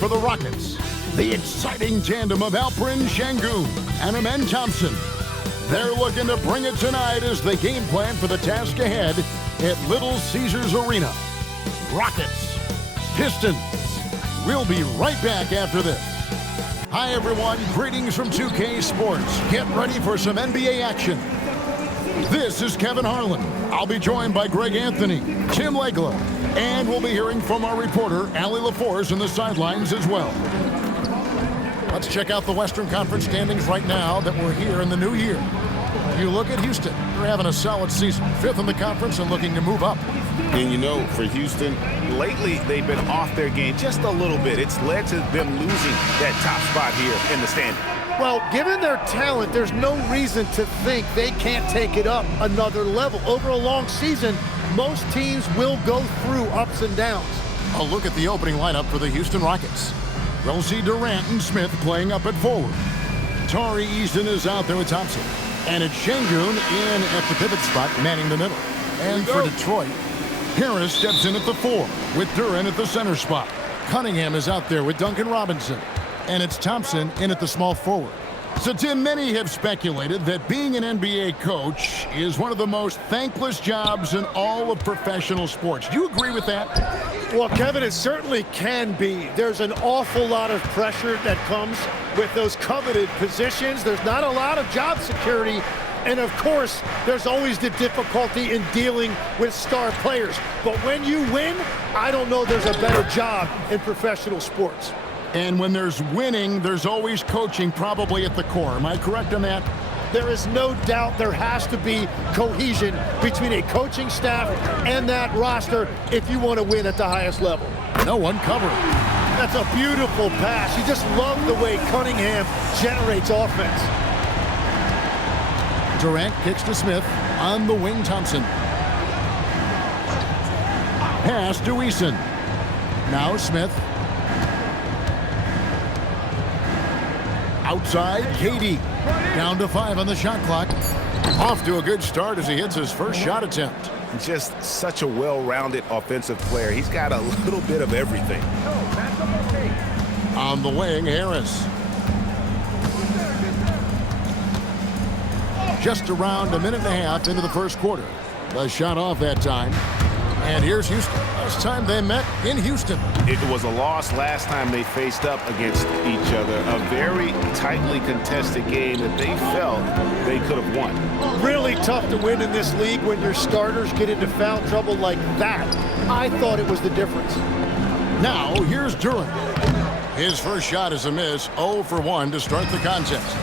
for the Rockets. The exciting tandem of Alperen Sengun and Amen Thompson. They're looking to bring it tonight as they game plan for the task ahead at Little Caesars Arena. Rockets, Pistons. We'll be right back after this. Hi everyone, greetings from 2K Sports. Get ready for some NBA action. This is Kevin Harlan. I'll be joined by Greg Anthony, Tim Legler, and we'll be hearing from our reporter, Allie LaForce, on the sidelines as well. Let's check out the Western Conference standings right now that we're here in the new year. You look at Houston, they're having a solid season, 5th in the conference and looking to move up. And you know, for Houston, lately they've been off their game just a little bit. It's led to them losing that top spot here in the standing. Well, given their talent, there's no reason to think they can't take it up another level. Over a long season, most teams will go through ups and downs. A look at the opening lineup for the Houston Rockets. We'll see Durant and Smith playing up at forward. Tari Easton is out there with Thompson. And it's Sengun in at the pivot spot, manning the middle. And for Detroit, Harris steps in at the 4 with Durant at the center spot. Cunningham is out there with Duncan Robinson. And it's Thompson in at the small forward. So, Tim, many have speculated that being an NBA coach is one of the most thankless jobs in all of professional sports. Do you agree with that? Well, Kevin, it certainly can be. There's an awful lot of pressure that comes with those coveted positions. There's not a lot of job security. And, of course, there's always the difficulty in dealing with star players. But when you win, I don't know there's a better job in professional sports. And when there's winning, there's always coaching probably at the core. Am I correct on that? There is no doubt there has to be cohesion between a coaching staff and that roster if you want to win at the highest level. No one covering. That's a beautiful pass. You just love the way Cunningham generates offense. Durant kicks to Smith. On the wing, Thompson. Pass to Eason. Now Smith. Outside, cade. Down to 5 on the shot clock. Off to a good start as he hits his first shot attempt. Just such a well-rounded offensive player. He's got a little bit of everything. On the wing, Harris. Just around a minute and a half into the first quarter. The shot off that time. And here's Houston. Last time they met in Houston. It was a loss last time they faced up against each other. A very tightly contested game that they felt they could have won. Really tough to win in this league when your starters get into foul trouble like that. I thought it was the difference. Now, here's Durant. His first shot is a miss, 0 for 1 to start the contest.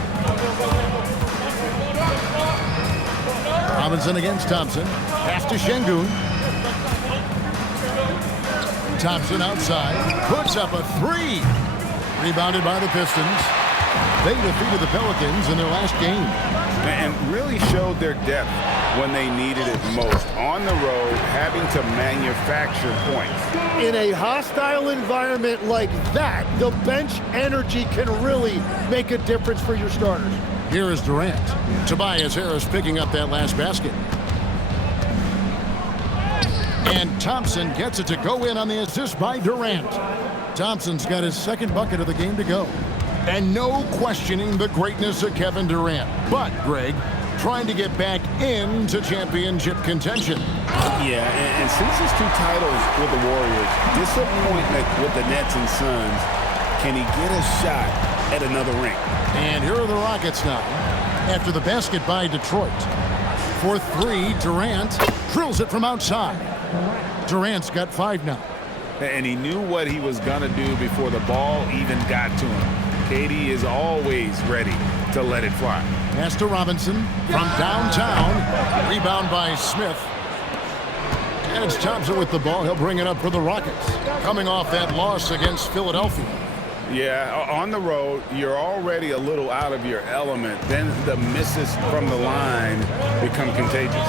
Robinson against Thompson. Pass to Sengun. Thompson outside. Puts up a 3. Rebounded by the Pistons. They defeated the Pelicans in their last game. And really showed their depth when they needed it most. On the road, having to manufacture points. In a hostile environment like that, the bench energy can really make a difference for your starters. Here is Durant. Tobias Harris picking up that last basket. And Thompson gets it to go in on the assist by Durant. Thompson's got his second bucket of the game to go. And no questioning the greatness of Kevin Durant. But, Greg, trying to get back into championship contention. Yeah, and since his 2 titles with the Warriors, disappointment with the Nets and Suns, can he get a shot at another ring? And here are the Rockets now. After the basket by Detroit. For 3, Durant drills it from outside. Durant's got 5 now. And he knew what he was going to do before the ball even got to him. Cade is always ready to let it fly. Pass to Robinson from downtown. Rebound by Smith. And it's Thompson with the ball. He'll bring it up for the Rockets. Coming off that loss against Philadelphia. Yeah, on the road, you're already a little out of your element. Then the misses from the line become contagious.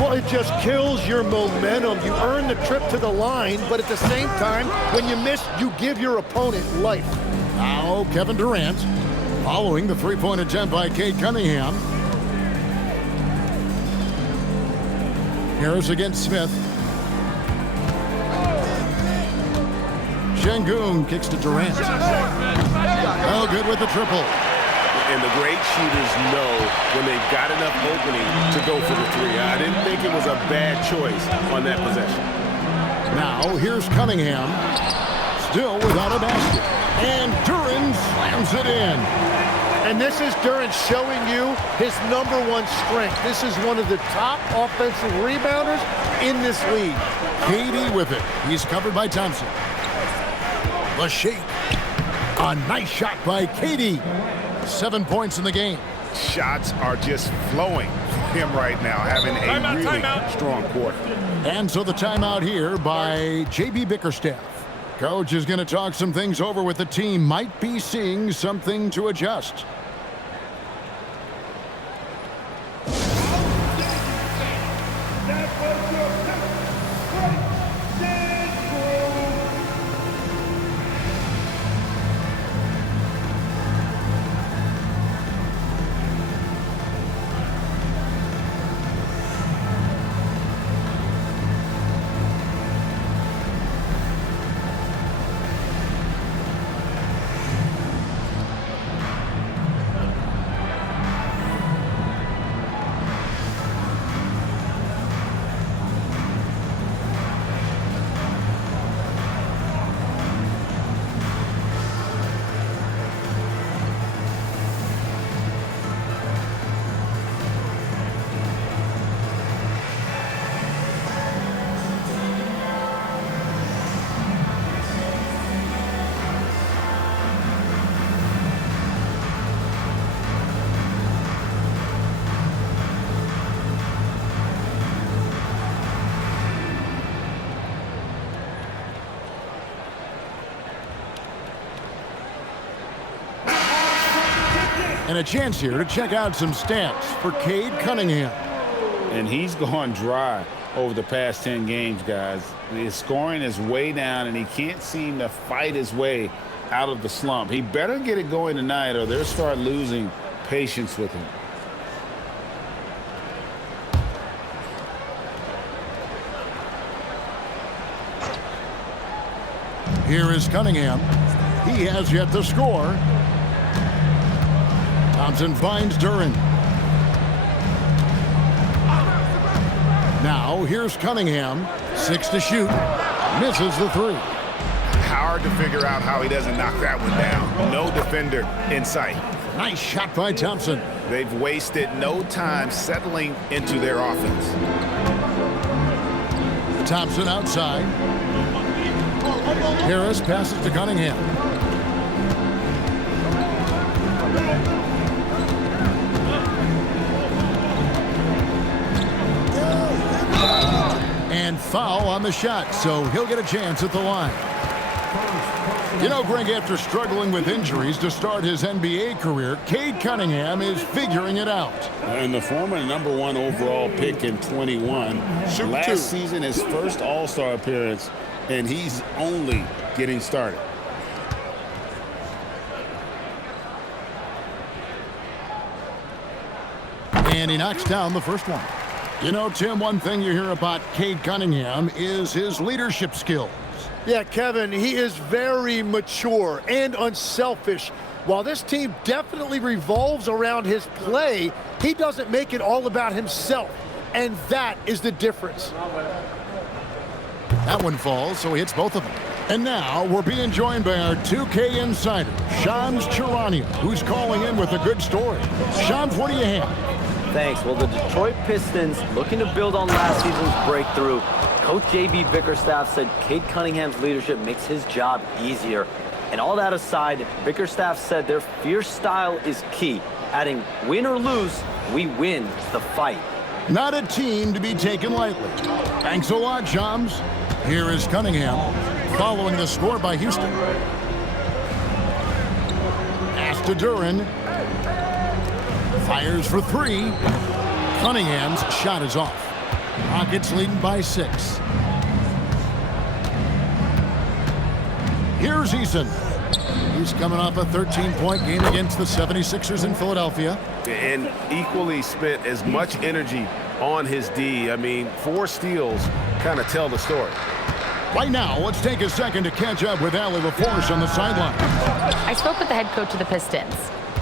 Well, it just kills your momentum. You earn the trip to the line, but at the same time, when you miss, you give your opponent life. Now, Kevin Durant following the 3-point attempt by Cade Cunningham. Harris against Smith. Şengün kicks to Durant. Oh, good with the triple. And the great shooters know when they've got enough opening to go for the three. I didn't think it was a bad choice on that possession. Now, here's Cunningham. Still without a basket. And Duran slams it in. And this is Duran showing you his #1 strength. This is one of the top offensive rebounders in this league. Cade with it. He's covered by Thompson. The shake. A nice shot by Cade. 7 points in the game. Shots are just flowing for him right now, having a really strong quarter. And so the timeout here by J.B. Bickerstaff. Coach is going to talk some things over with the team. Might be seeing something to adjust. And a chance here to check out some stats for Cade Cunningham. And he's gone dry over the past 10 games, guys. His scoring is way down, and he can't seem to fight his way out of the slump. He better get it going tonight, or they'll start losing patience with him. Here is Cunningham. He has yet to score. Thompson finds Duran. Now here's Cunningham. 6 to shoot. Misses the 3. Hard to figure out how he doesn't knock that one down. No defender in sight. Nice shot by Thompson. They've wasted no time settling into their offense. Thompson outside. Harris passes to Cunningham. And foul on the shot, so he'll get a chance at the line. You know, Greg, after struggling with injuries to start his NBA career, Cade Cunningham is figuring it out. And the former #1 overall pick in 21. Last season, his first All-Star appearance, and he's only getting started. And he knocks down the first one. You know, Tim, one thing you hear about Cade Cunningham is his leadership skills. Yeah, Kevin, he is very mature and unselfish. While this team definitely revolves around his play, he doesn't make it all about himself. And that is the difference. That one falls, so he hits both of them. And now we're being joined by our 2K insider, Shams Charania, who's calling in with a good story. Shams, what do you have? Thanks. Well, the Detroit Pistons, looking to build on last season's breakthrough. Coach J.B. Bickerstaff said Cade Cunningham's leadership makes his job easier. And all that aside, Bickerstaff said their fierce style is key, adding, win or lose, we win the fight. Not a team to be taken lightly. Thanks a lot, Shams. Here is Cunningham, following the score by Houston. Pass to Duran. Fires for 3. Cunningham's shot is off. Rockets leading by 6. Here's Eason. He's coming off a 13-point game against the 76ers in Philadelphia. And equally spent as much energy on his D. I mean, 4 steals kind of tell the story. Right now, let's take a second to catch up with Allie LaForce on the sideline. I spoke with the head coach of the Pistons.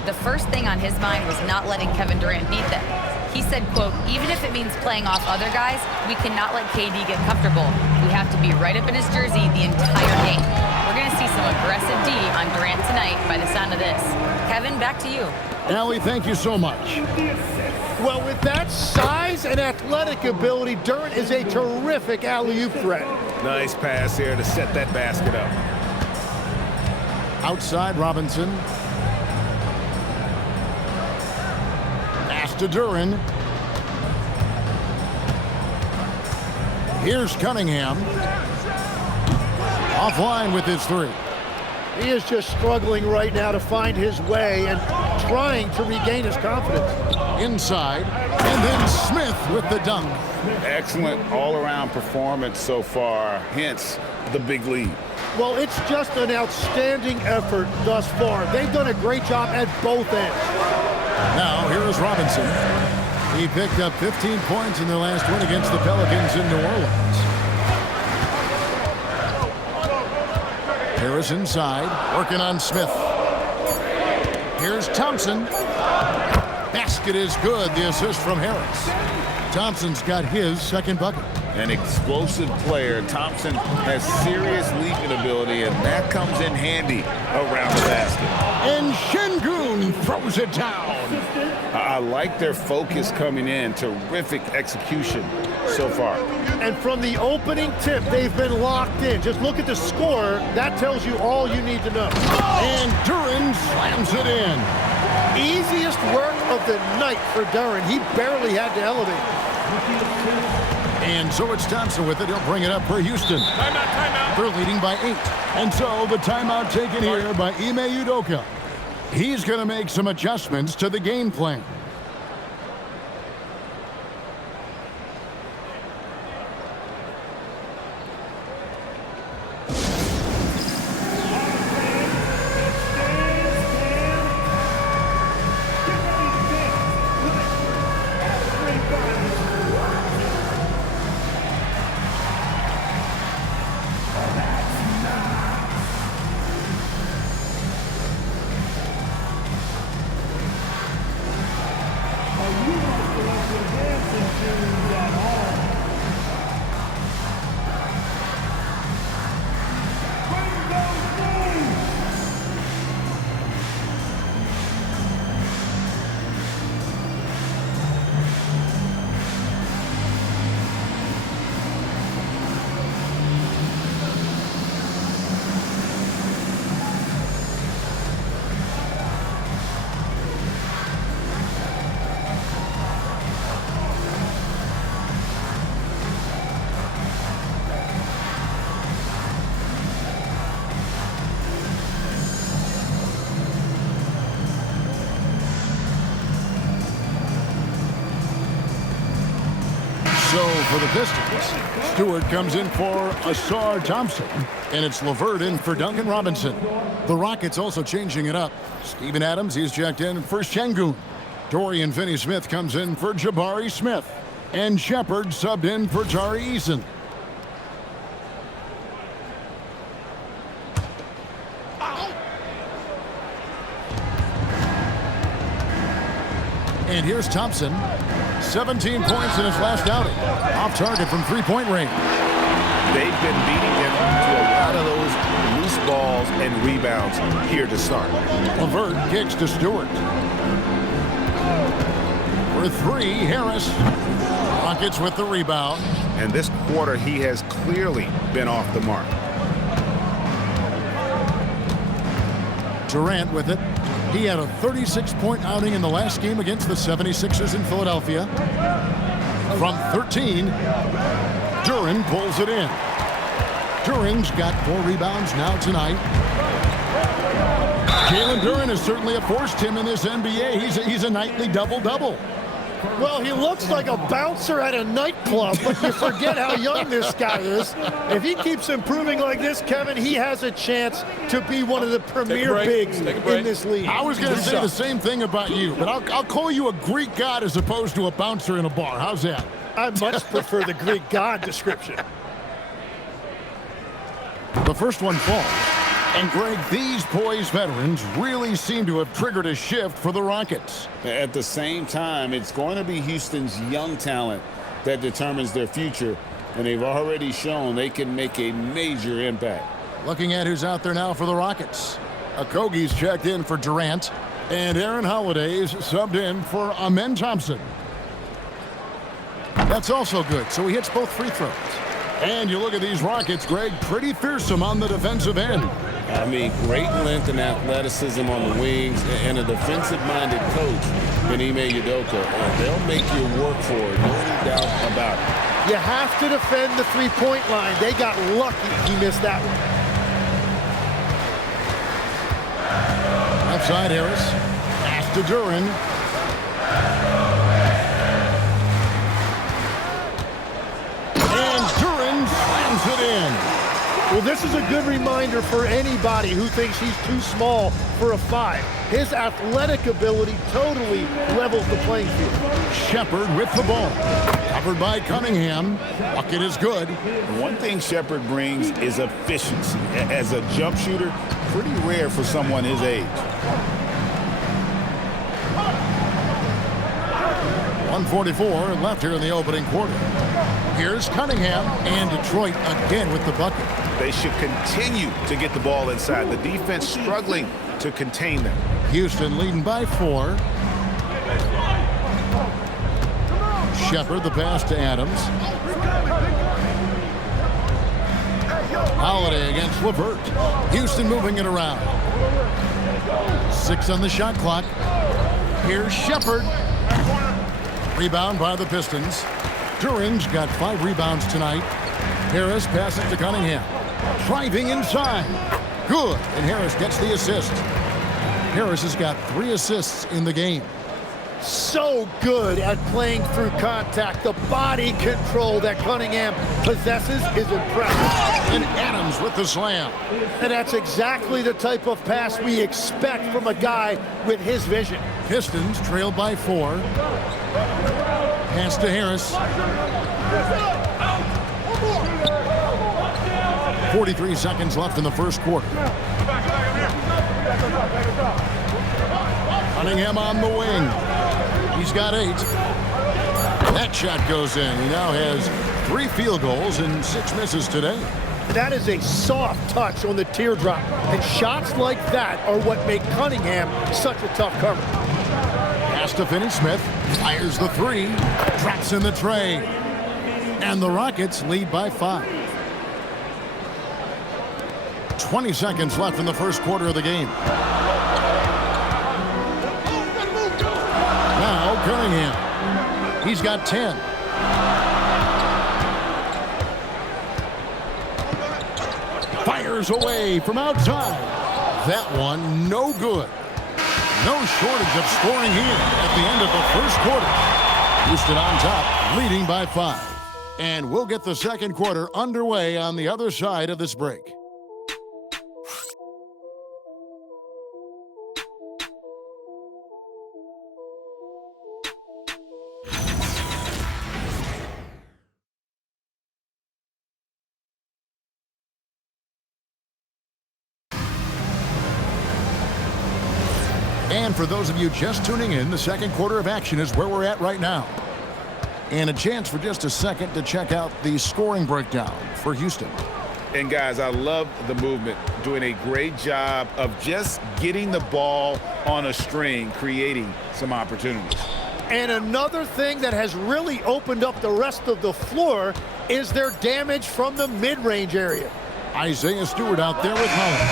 The first thing on his mind was not letting Kevin Durant beat them. He said, quote, even if it means playing off other guys, we cannot let KD get comfortable. We have to be right up in his jersey the entire game. We're going to see some aggressive D on Durant tonight by the sound of this. Kevin, back to you. Allie, thank you so much. Well, with that size and athletic ability, Durant is a terrific alley-oop threat. Nice pass here to set that basket up. Outside, Robinson. Pass to Durant. Here's Cunningham. Offline with his three. He is just struggling right now to find his way and trying to regain his confidence. Inside, and then Smith with the dunk. Excellent all-around performance so far, hence the big lead. Well, it's just an outstanding effort thus far. They've done a great job at both ends. Now, here is Robinson. He picked up 15 points in their last win against the Pelicans in New Orleans. Harris inside, working on Smith. Here's Thompson. Basket is good, the assist from Harris. Thompson's got his second bucket. An explosive player. Thompson has serious leaping ability, and that comes in handy around the basket. And Şengün throws it down. I like their focus coming in. Terrific execution so far. And from the opening tip, they've been locked in. Just look at the score. That tells you all you need to know. And Durant slams it in. Easiest work of the night for Durant. He barely had to elevate. And so it's Thompson with it. He'll bring it up for Houston. Timeout. They're leading by 8. And so the timeout taken here by Ime Udoka. He's going to make some adjustments to the game plan. So for the Pistons, Stewart comes in for Asar Thompson, and it's LeVert in for Duncan Robinson. The Rockets also changing it up. Steven Adams, he's checked in for Şengün. Dorian Finney-Smith comes in for Jabari Smith. And Shepard subbed in for Tari Eason. And here's Thompson. 17 points in his last outing. Off target from three-point range. They've been beating them to a lot of those loose balls and rebounds here to start. LeVert kicks to Stewart. For three, Harris. Rockets with the rebound. And this quarter, he has clearly been off the mark. Durant with it. He had a 36-point outing in the last game against the 76ers in Philadelphia. From 13, Durant pulls it in. Durant's got 4 rebounds now tonight. Jalen Durant has certainly forced him in this NBA. He's a nightly double-double. Well, he looks like a bouncer at a nightclub, but you forget how young this guy is. If he keeps improving like this, Kevin, he has a chance to be one of the premier bigs in this league. I was going to say the same thing about you, but I'll call you a Greek god as opposed to a bouncer in a bar. How's that? I much prefer the Greek god description. the first one falls. And Greg, these poised veterans really seem to have triggered a shift for the Rockets. At the same time, it's going to be Houston's young talent that determines their future, and they've already shown they can make a major impact. Looking at who's out there now for the Rockets. Okogie's checked in for Durant, and Aaron Holiday's subbed in for Amen Thompson. That's also good, so he hits both free throws. And you look at these Rockets, Greg, pretty fearsome on the defensive end. I mean, great length and athleticism on the wings, and a defensive-minded coach in Ime Udoka. They'll make you work for it, no doubt about it. You have to defend the three-point line. They got lucky he missed that one. Left side, Harris. Pass to Duran. And Duran slams it in. Well, this is a good reminder for anybody who thinks he's too small for a 5. His athletic ability totally levels the playing field. Shepard with the ball. Covered by Cunningham. Bucket is good. One thing Shepard brings is efficiency. As a jump shooter, pretty rare for someone his age. 1:44 left here in the opening quarter. Here's Cunningham, and Detroit again with the bucket. They should continue to get the ball inside. The defense struggling to contain them. Houston leading by 4. Shepard, the pass to Adams. Holiday against LeVert. Houston moving it around. 6 on the shot clock. Here's Shepard. Rebound by the Pistons. Duran's got 5 rebounds tonight. Harris passes to Cunningham. Driving inside. Good. And Harris gets the assist. Harris has got 3 assists in the game. So good at playing through contact. The body control that Cunningham possesses is impressive. And Adams with the slam. And that's exactly the type of pass we expect from a guy with his vision. Pistons trailed by 4. Pass to Harris. 43 seconds left in the first quarter. Cunningham on the wing. He's got 8. That shot goes in. He now has 3 field goals and 6 misses today. That is a soft touch on the teardrop. And shots like that are what make Cunningham such a tough cover. Pass to Finney-Smith. Fires the 3. Traps in the tray. And the Rockets lead by 5. 20 seconds left in the first quarter of the game. Now Cunningham. He's got 10. Fires away from outside. That one no good. No shortage of scoring here at the end of the first quarter. Houston on top, leading by 5. And we'll get the second quarter underway on the other side of this break. And for those of you just tuning in, the second quarter of action is where we're at right now. And a chance for just a second to check out the scoring breakdown for Houston. And guys, I love the movement, doing a great job of just getting the ball on a string, creating some opportunities. And another thing that has really opened up the rest of the floor is their damage from the mid-range area. Isaiah Stewart out there with Holland.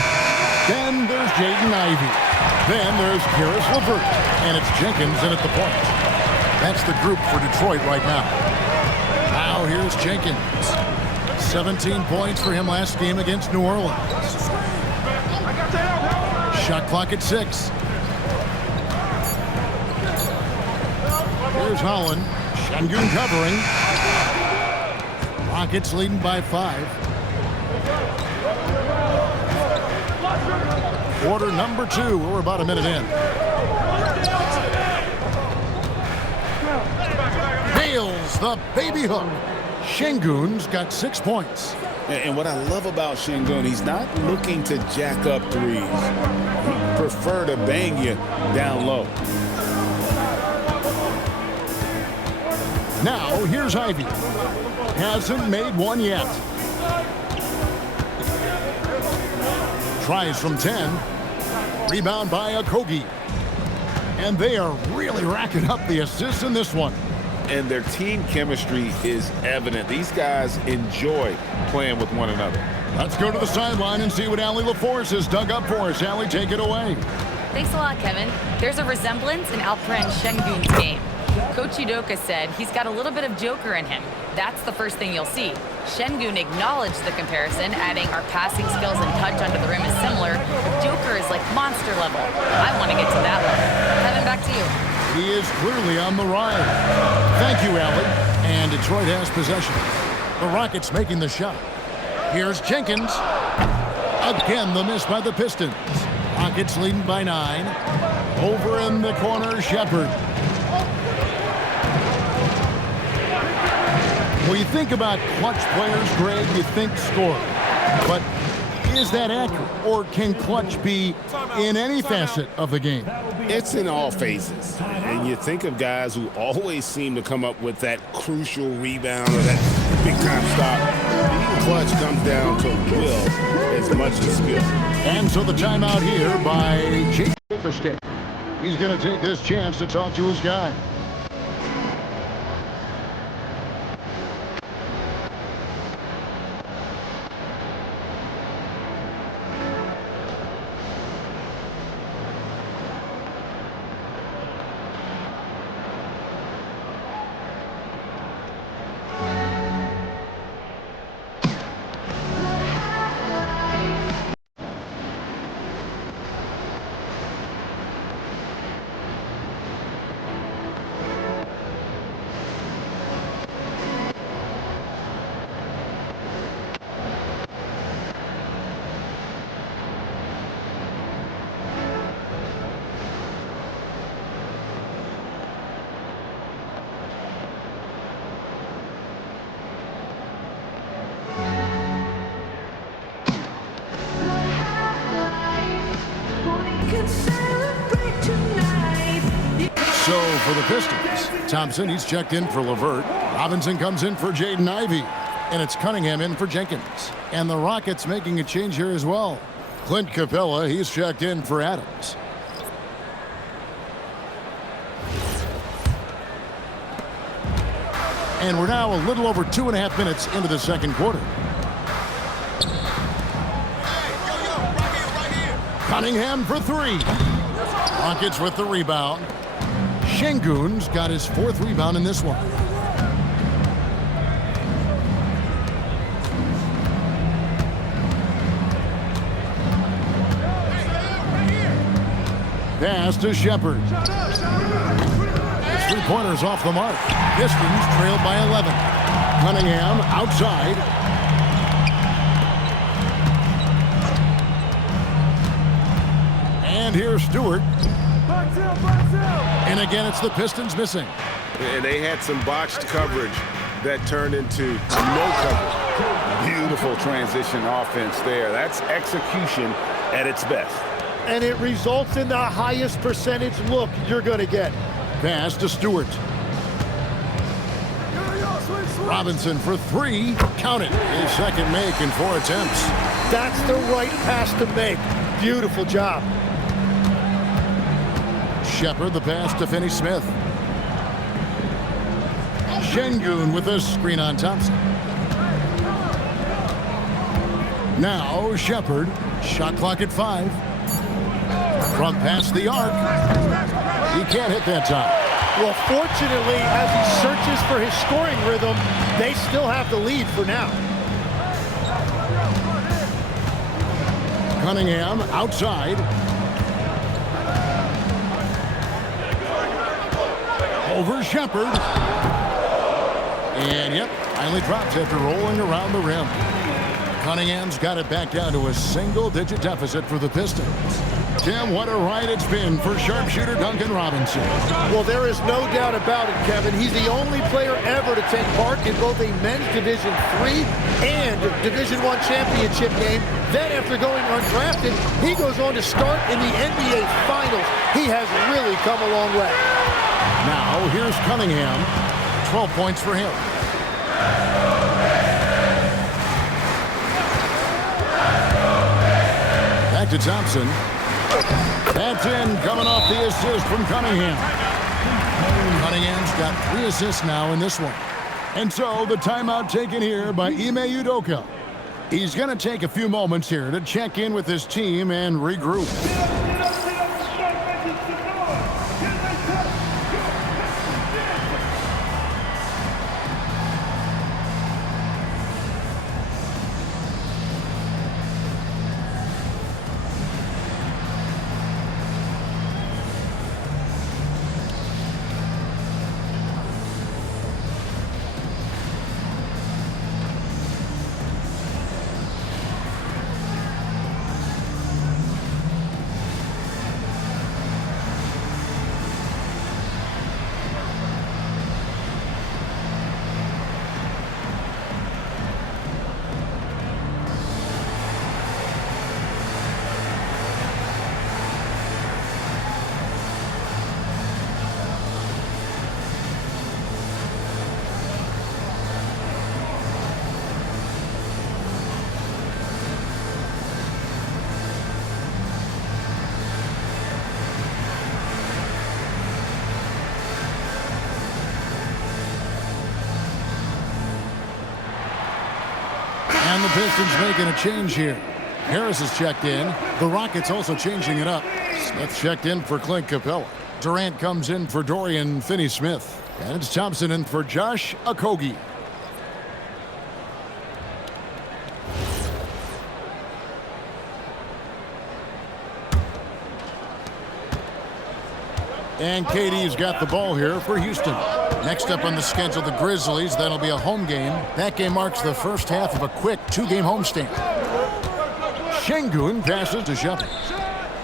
Then there's Jaden Ivey. Then there's Karis LeVert. And it's Jenkins in at the point. That's the group for Detroit right now. Now here's Jenkins. 17 points for him last game against New Orleans. Shot clock at 6. Here's Holland. Şengün covering. Rockets leading by 5. Quarter number 2. We're about a minute in. Nails the baby hook. Şengün's got 6 points. And what I love about Şengün, he's not looking to jack up threes. He prefer to bang you down low. Now, here's Ivy. Hasn't made one yet. Tries from 10. Rebound by Okogie. And they are really racking up the assists in this one. And their team chemistry is evident. These guys enjoy playing with one another. Let's go to the sideline and see what Allie LaForce has dug up for us. Allie, take it away. Thanks a lot, Kevin. There's a resemblance in Alperen Şengün's game. Coach Udoka said he's got a little bit of Joker in him. That's the first thing you'll see. Şengün acknowledged the comparison, adding our passing skills and touch under the rim is similar. Joker is like monster level. I want to get to that level. Kevin, back to you. He is clearly on the ride. Thank you, Allie. And Detroit has possession. The Rockets making the shot. Here's Jenkins. Again, the miss by the Pistons. Rockets leading by 9. Over in the corner, Shepherd. When you think about clutch players, Greg, you think score. But is that accurate? Or can clutch be in any facet of the game? It's in all phases. And you think of guys who always seem to come up with that crucial rebound or that big-time stop. Being clutch comes down to will as much as skill. And so the timeout here by Jake. He's going to take this chance to talk to his guy. So for the Pistons, Thompson, he's checked in for LeVert. Robinson comes in for Jaden Ivey. And it's Cunningham in for Jenkins. And the Rockets making a change here as well. Clint Capella, he's checked in for Adams. And we're now a little over 2.5 minutes into the second quarter. Cunningham for 3. Rockets with the rebound. Şengün's got his 4th rebound in this one. Pass to Shepherd. His 3-pointers off the mark. Pistons trailed by 11. Cunningham outside. And here's Stewart. And again, it's the Pistons missing. And they had some botched coverage that turned into no coverage. Beautiful transition offense there. That's execution at its best. And it results in the highest percentage look you're going to get. Pass to Stewart. Robinson for 3. Count it. His second make in 4 attempts. That's the right pass to make. Beautiful job. Shepherd, the pass to Finney-Smith. Şengün with a screen on Thompson. Now Shepherd, shot clock at 5. Front past the arc. He can't hit that time. Well, fortunately, as he searches for his scoring rhythm, they still have the lead for now. Cunningham outside. Over Shepherd. And yep, finally drops after rolling around the rim. Cunningham's got it back down to a single-digit deficit for the Pistons. Tim, what a ride it's been for sharpshooter Duncan Robinson. Well, there is no doubt about it, Kevin. He's the only player ever to take part in both a men's Division III and Division I championship game. Then, after going undrafted, he goes on to start in the NBA Finals. He has really come a long way. Now, here's Cunningham. 12 points for him. Back to Thompson. That's in, coming off the assist from Cunningham. Cunningham's got 3 assists now in this one. And so the timeout taken here by Ime Udoka. He's going to take a few moments here to check in with his team and regroup. And the Pistons making a change here. Harris has checked in. The Rockets also changing it up. Smith checked in for Clint Capella. Durant comes in for Dorian Finney-Smith. And it's Thompson in for Josh Okogie. And KD's got the ball here for Houston. Next up on the schedule, the Grizzlies. That'll be a home game. That game marks the first half of a quick 2-game homestand. Şengün passes to Shepard.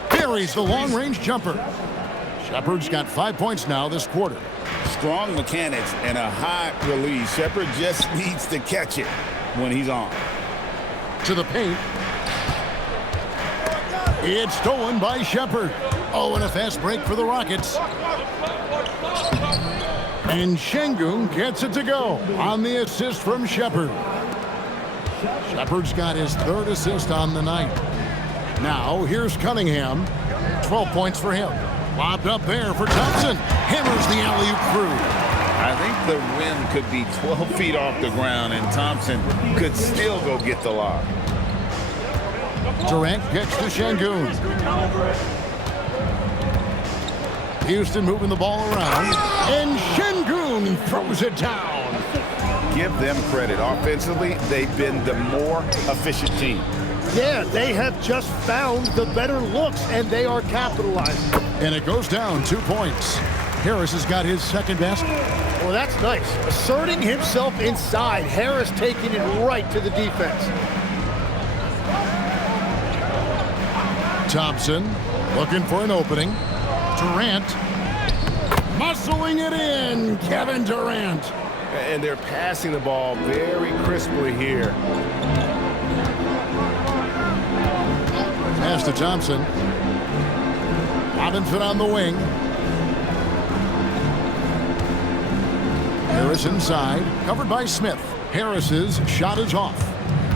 Carries the long-range jumper. Shepard's got 5 points now this quarter. Strong mechanics and a high release. Shepard just needs to catch it when he's on. To the paint. It's stolen by Shepard. Oh, and a fast break for the Rockets. And Şengün gets it to go on the assist from Shepard. Shepard's got his 3rd assist on the night. Now, here's Cunningham. 12 points for him. Lobbed up there for Thompson. Hammers the alley-oop through. I think the rim could be 12 feet off the ground, and Thompson could still go get the lob. Durant gets to Şengün. Houston moving the ball around. And Şengün throws it down. Give them credit. Offensively, they've been the more efficient team. Yeah, they have just found the better looks, and they are capitalizing. And it goes down 2 points. Harris has got his 2nd basket. Well, that's nice. Asserting himself inside. Harris taking it right to the defense. Thompson looking for an opening. Durant muscling it in. Kevin Durant. And they're passing the ball very crisply here. Pass to Thompson. Robinson on the wing. Harris inside, covered by Smith. Harris's shot is off.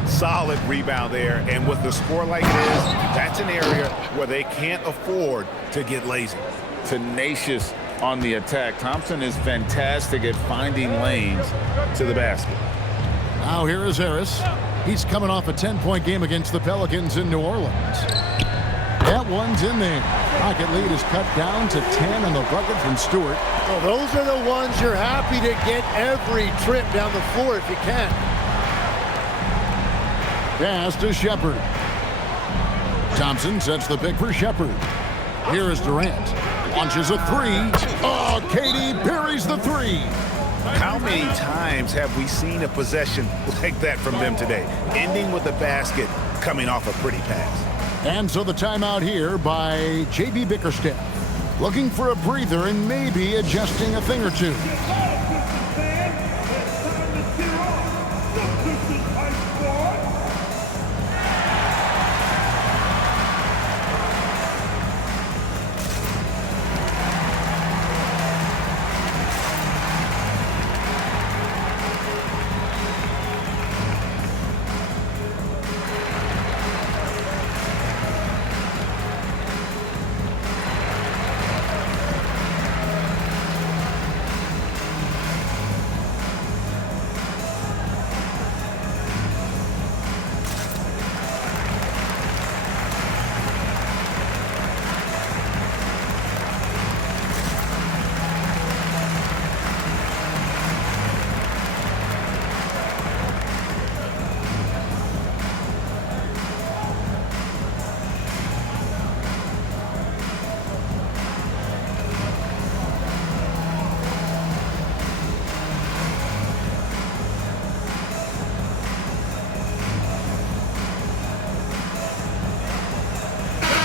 Solid rebound there, and with the score like it is, that's an area where they can't afford to get lazy. Tenacious on the attack. Thompson is fantastic at finding lanes to the basket. Now here is Harris. He's coming off a 10-point game against the Pelicans in New Orleans. That one's in there. Rocket lead is cut down to 10 on the bucket from Stewart. Well, those are the ones you're happy to get every trip down the floor if you can. Pass to Shepard. Thompson sets the pick for Shepard. Here is Durant. Launches a 3. Oh, KD buries the 3. How many times have we seen a possession like that from them today? Ending with a basket, coming off a pretty pass. And so the timeout here by J.B. Bickerstaff. Looking for a breather and maybe adjusting a thing or two.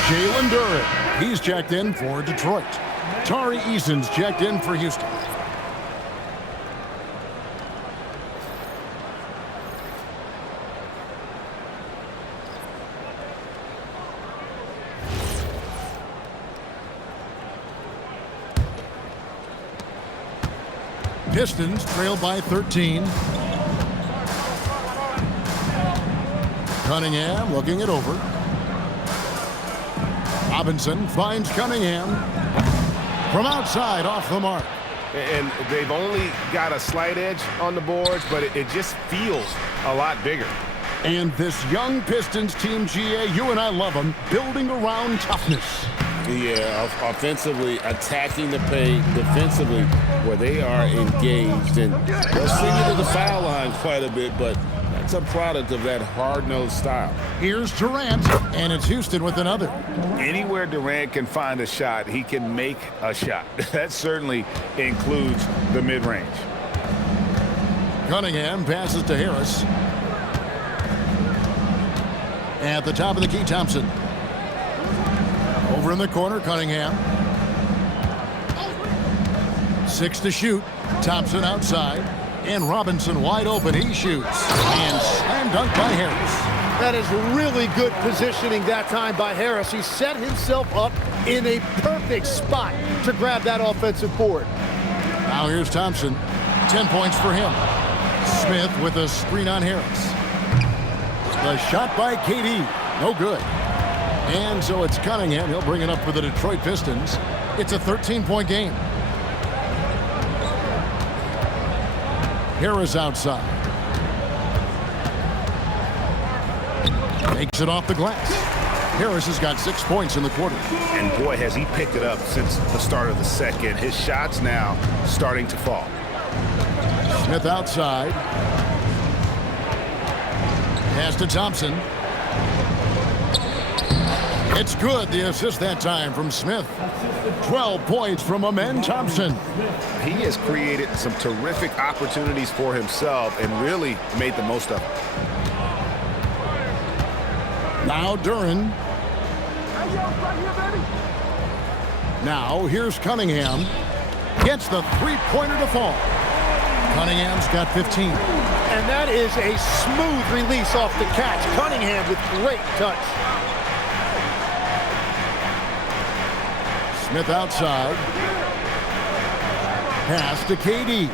Jalen Duren, he's checked in for Detroit. Tari Eason's checked in for Houston. Pistons trail by 13. Cunningham looking it over. Robinson finds Cunningham from outside off the mark. And they've only got a slight edge on the boards, but it just feels a lot bigger. And this young Pistons team, GA, you and I love them, building around toughness. Yeah, offensively, attacking the paint, defensively, where they are engaged. And they'll sing you to the foul line quite a bit, but that's a product of that hard-nosed style. Here's Durant, and it's Houston with another. Anywhere Durant can find a shot, he can make a shot. That certainly includes the mid-range. Cunningham passes to Harris. At the top of the key, Thompson. Over in the corner, Cunningham. 6 to shoot. Thompson outside. And Robinson wide open. He shoots. And slam dunk by Harris. That is really good positioning that time by Harris. He set himself up in a perfect spot to grab that offensive board. Now here's Thompson. 10 points for him. Smith with a screen on Harris. The shot by cade. No good. And so it's Cunningham. He'll bring it up for the Detroit Pistons. It's a 13-point game. Harris outside. Makes it off the glass. Harris has got 6 points in the quarter. And boy, has he picked it up since the start of the second. His shots now starting to fall. Smith outside. Pass to Thompson. It's good. The assist that time from Smith. 12 points from Amen Thompson. He has created some terrific opportunities for himself and really made the most of it. Now Duren. Now here's Cunningham. Gets the three-pointer to fall. Cunningham's got 15. And that is a smooth release off the catch. Cunningham with great touch. Smith outside. Pass to cade.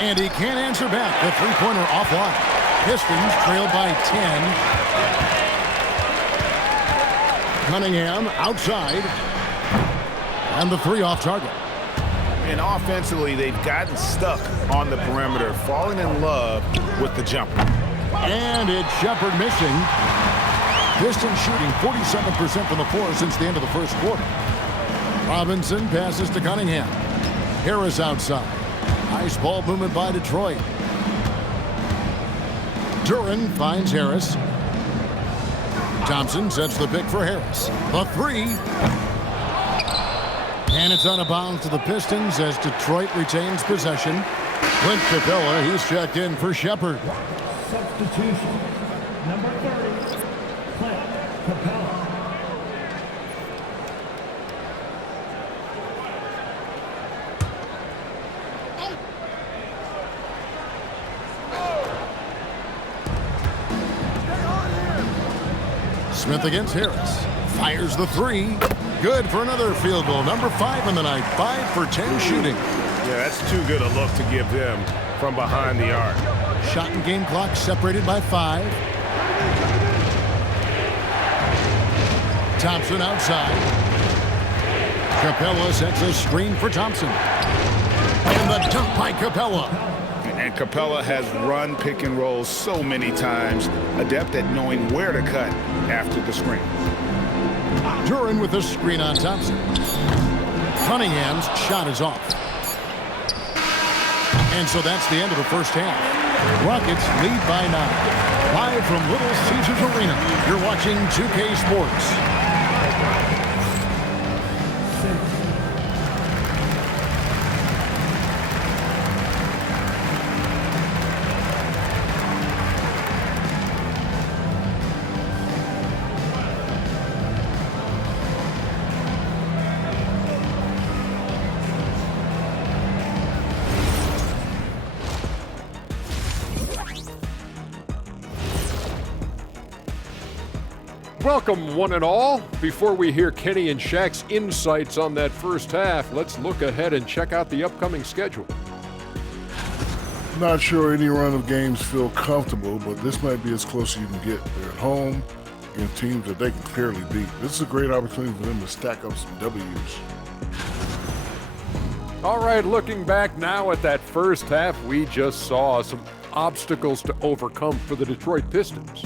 And he can't answer back. The three-pointer offline. Pistons trail by 10. Cunningham outside. And the three off target. And offensively, they've gotten stuck on the perimeter, falling in love with the jumper. And it's Shepard missing. Pistons shooting 47% from the floor since the end of the first quarter. Robinson passes to Cunningham. Harris outside. Nice ball movement by Detroit. Duren finds Harris. Thompson sets the pick for Harris. The three. And it's out of bounds to the Pistons as Detroit retains possession. Clint Capella, he's checked in for Shepard. Substitution. Number 30, Clint. Smith against Harris. Fires the three. Good for another field goal. Number 5 in the night. 5 for 10 shooting. Yeah, that's too good a look to give them from behind the arc. Shot and game clock separated by 5. Thompson outside. Capella sets a screen for Thompson. And the dunk by Capella. And Capella has run pick and roll so many times, adept at knowing where to cut after the screen. Duran with a screen on Thompson. Cunningham's shot is off. And so that's the end of the first half. Rockets lead by 9. Live from Little Caesars Arena, you're watching 2K Sports. Welcome, one and all. Before we hear Kenny and Shaq's insights on that first half, let's look ahead and check out the upcoming schedule. Not sure any run of games feel comfortable, but this might be as close as you can get. They're at home against teams that they can fairly beat. This is a great opportunity for them to stack up some W's. All right, looking back now at that first half, we just saw some obstacles to overcome for the Detroit Pistons.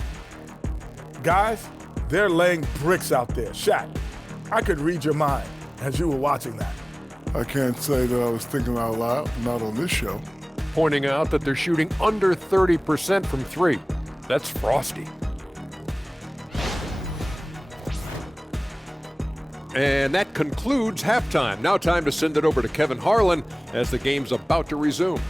Guys, they're laying bricks out there. Shaq, I could read your mind as you were watching that. I can't say that I was thinking out loud, not on this show. Pointing out that they're shooting under 30% from 3. That's frosty. And that concludes halftime. Now time to send it over to Kevin Harlan as the game's about to resume.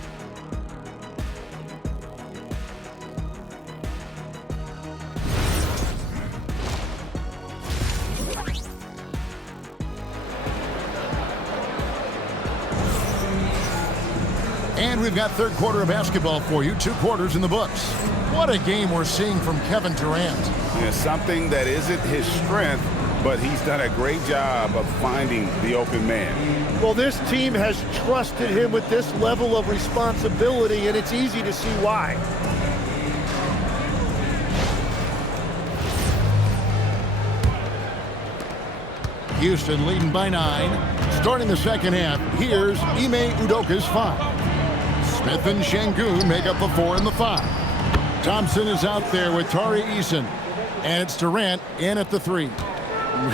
And we've got third quarter of basketball for you. 2 quarters in the books. What a game we're seeing from Kevin Durant. Yeah, something that isn't his strength, but he's done a great job of finding the open man. Well, this team has trusted him with this level of responsibility, and it's easy to see why. Houston leading by 9. Starting the second half, here's Ime Udoka's 5. Smith and Şengün make up the 4 and the 5. Thompson is out there with Tari Eason. And it's Durant in at the 3.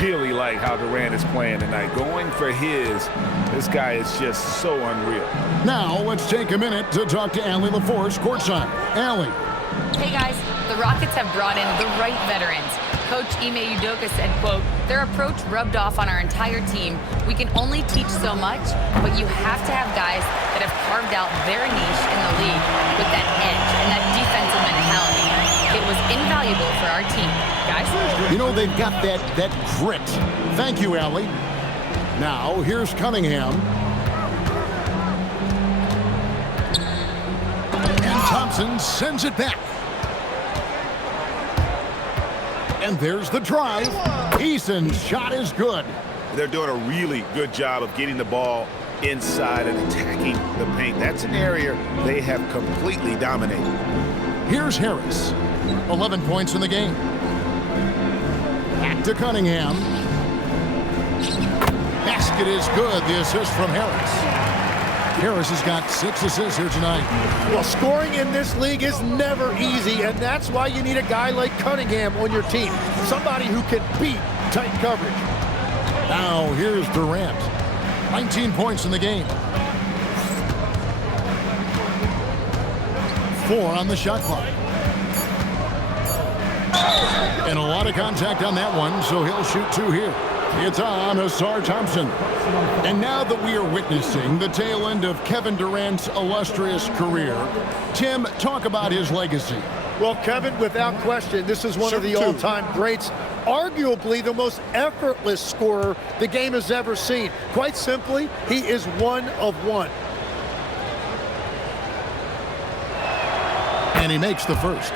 Really like how Durant is playing tonight. Going for his. This guy is just so unreal. Now let's take a minute to talk to Allie LaForce courtside. Allie. Hey guys, the Rockets have brought in the right veterans. Coach Ime Udoka said, quote, "Their approach rubbed off on our entire team. We can only teach so much, but you have to have guys that have carved out their niche in the league with that edge and that defensive mentality. It was invaluable for our team." Guys? You know, they've got that grit. Thank you, Allie. Now, here's Cunningham. And Thompson sends it back. And there's the drive. Eason's shot is good. They're doing a really good job of getting the ball inside and attacking the paint. That's an area they have completely dominated. Here's Harris. 11 points in the game. Back to Cunningham. Basket is good. The assist from Harris. Harris has got 6 assists here tonight. Well, scoring in this league is never easy, and that's why you need a guy like Cunningham on your team. Somebody who can beat tight coverage. Now, here's Durant. 19 points in the game. 4 on the shot clock. And a lot of contact on that one, so he'll shoot 2 here. It's on Asar Thompson. And now that we are witnessing the tail end of Kevin Durant's illustrious career, Tim, talk about his legacy. Well, Kevin, without question, this is one of the all-time greats. arguably the most effortless scorer the game has ever seen. Quite simply, he is one of one. And he makes the first.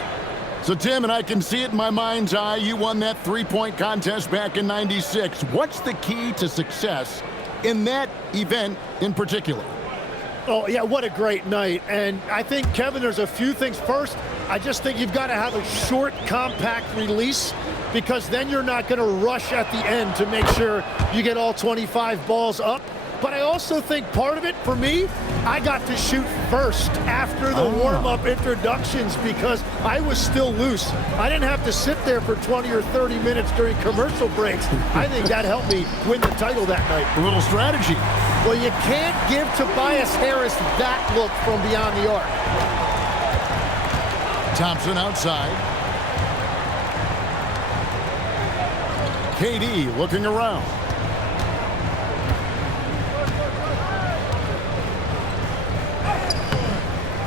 So, Tim, and I can see it in my mind's eye, you won that three-point contest back in '96. What's the key to success in that event in particular? Oh, yeah, what a great night. And I think, Kevin, there's a few things. First, I just think you've got to have a short, compact release, because then you're not going to rush at the end to make sure you get all 25 balls up. But I also think part of it, for me, I got to shoot first after the warm-up introductions because I was still loose. I didn't have to sit there for 20 or 30 minutes during commercial breaks. I think that helped me win the title that night. A little strategy. Well, you can't give Tobias Harris that look from beyond the arc. Thompson outside. KD looking around.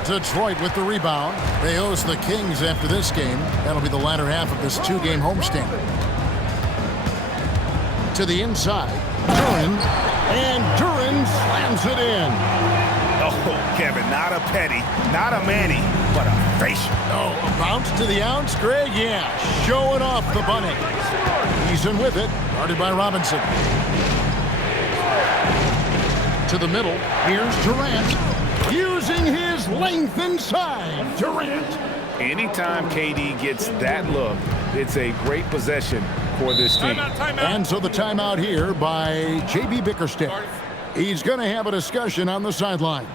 Detroit with the rebound. They host the Kings after this game. That'll be the latter half of this two-game homestand. To the inside. Duren. And Duren slams it in. Oh, Kevin, not a petty, not a Manny, but a facial. Oh, a bounce to the ounce, Greg? Yeah, showing off the bunny. Eason with it, guarded by Robinson. To the middle, here's Durant. Using his length inside, Durant. Anytime KD gets that look, it's a great possession for this team. Timeout. And so the timeout here by J.B. Bickerstaff. He's going to have a discussion on the sideline.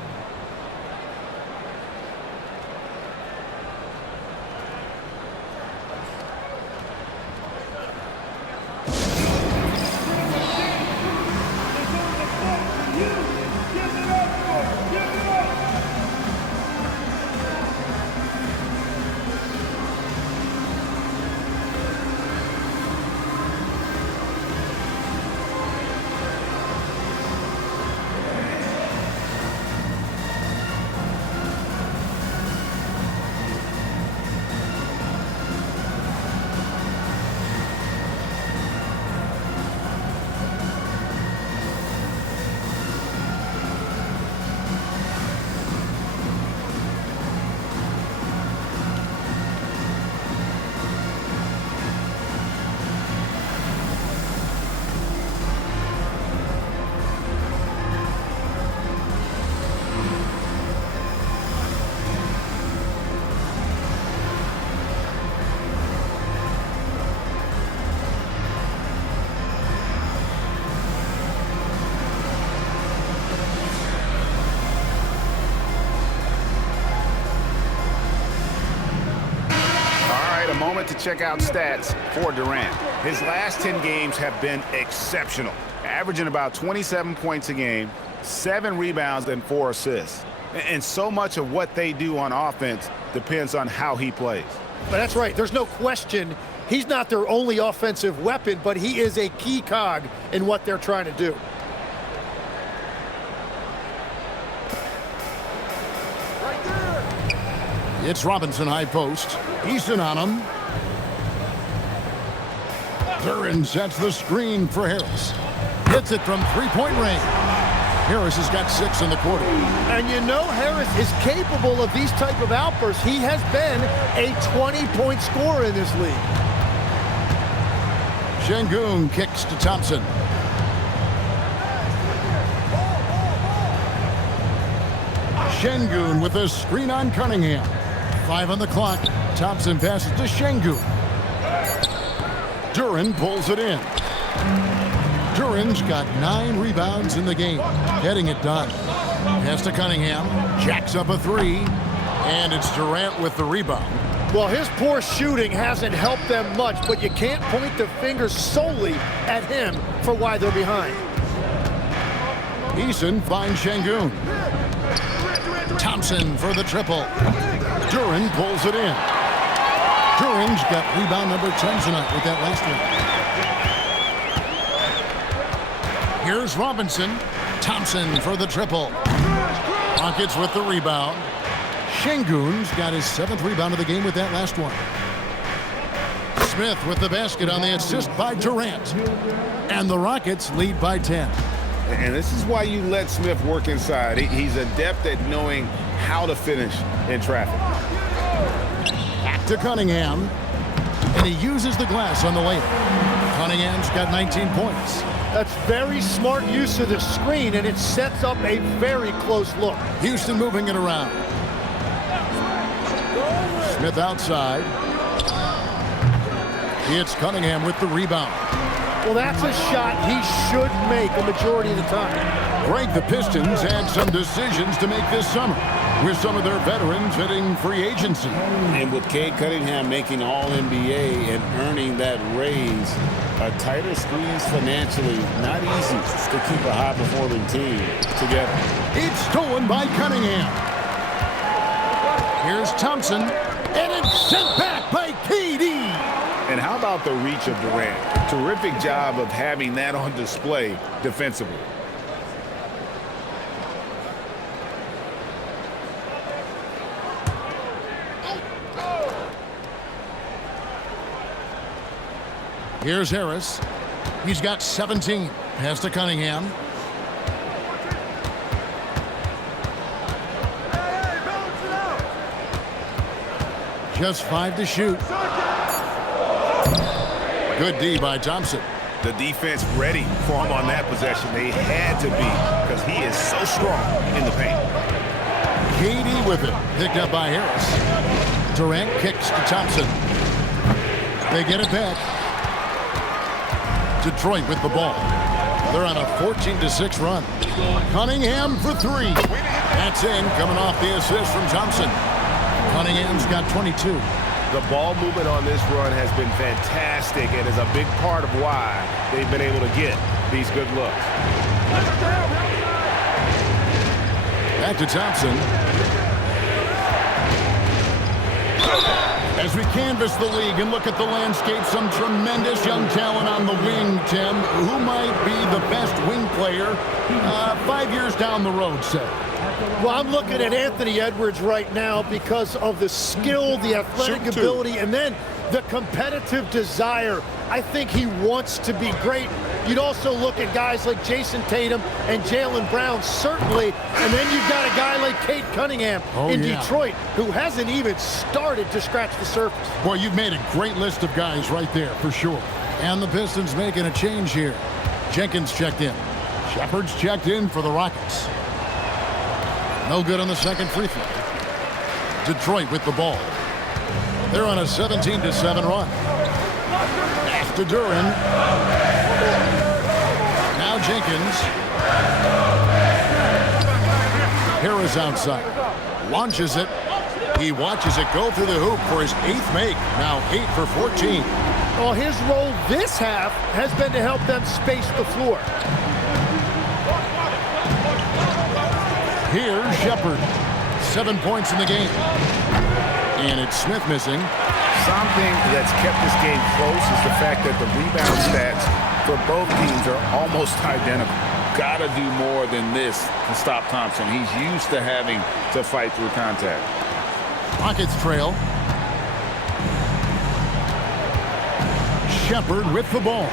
To check out stats for Durant. His last 10 games have been exceptional, averaging about 27 points a game, 7 rebounds, and 4 assists. And so much of what they do on offense depends on how he plays. But that's right. There's no question he's not their only offensive weapon, but he is a key cog in what they're trying to do. It's Robinson high post. Eason on him. Duren sets the screen for Harris. Hits it from three-point range. Harris has got 6 in the quarter. And you know Harris is capable of these type of outbursts. He has been a 20-point scorer in this league. Şengün kicks to Thompson. Şengün with a screen on Cunningham. 5 on the clock. Thompson passes to Şengün. Duren pulls it in. Duren's got 9 rebounds in the game, getting it done. Pass to Cunningham, jacks up a 3, and it's Durant with the rebound. Well, his poor shooting hasn't helped them much, but you can't point the finger solely at him for why they're behind. Eason finds Şengün. Thompson for the triple. Duren pulls it in. Duren's got rebound number 10 tonight with that last one. Here's Robinson. Thompson for the triple. Rockets with the rebound. Şengün's got his 7th rebound of the game with that last one. Smith with the basket on the assist by Durant. And the Rockets lead by 10. And this is why you let Smith work inside. He's adept at knowing how to finish in traffic. Back to Cunningham. And he uses the glass on the layup. Cunningham's got 19 points. That's very smart use of the screen, and it sets up a very close look. Houston moving it around. Smith outside. It's Cunningham with the rebound. Well, that's a shot he should make a majority of the time. Greg, the Pistons had some decisions to make this summer, with some of their veterans hitting free agency. And with Cade Cunningham making All-NBA and earning that raise, a tighter squeeze financially, not easy to keep a high-performing team together. It's stolen by Cunningham. Here's Thompson, and it's sent back by KD. And how about the reach of Durant? Terrific job of having that on display defensively. Here's Harris. He's got 17. Pass to Cunningham. Just 5 to shoot. Good D by Thompson. The defense ready for him on that possession. They had to be, because he is so strong in the paint. KD with it. Picked up by Harris. Durant kicks to Thompson. They get it back. Detroit with the ball. They're on a 14-6 run. Cunningham for 3. That's in, coming off the assist from Thompson. Cunningham's got 22. The ball movement on this run has been fantastic and is a big part of why they've been able to get these good looks. Back to Thompson. As we canvass the league and look at the landscape, some tremendous young talent on the wing, Tim. Who might be the best wing player 5 years down the road, say? Well, I'm looking at Anthony Edwards right now because of the skill, the athletic ability, and then the competitive desire. I think he wants to be great. You'd also look at guys like Jason Tatum and Jaylen Brown, certainly. And then you've got a guy like Cade Cunningham in Detroit, who hasn't even started to scratch the surface. Boy, you've made a great list of guys right there, for sure. And the Pistons making a change here. Jenkins checked in. Shepard's checked in for the Rockets. No good on the second free throw. Detroit with the ball. They're on a 17-7 run. Pass to Duran. Now Jenkins. Harris outside. Launches it. He watches it go through the hoop for his 8th make. Now 8 for 14. Well, his role this half has been to help them space the floor. Here's Shepard. 7 points in the game. And it's Smith missing. Something that's kept this game close is the fact that the rebound stats for both teams are almost identical. Got to do more than this to stop Thompson. He's used to having to fight through contact. Rockets trail. Shepard with the ball.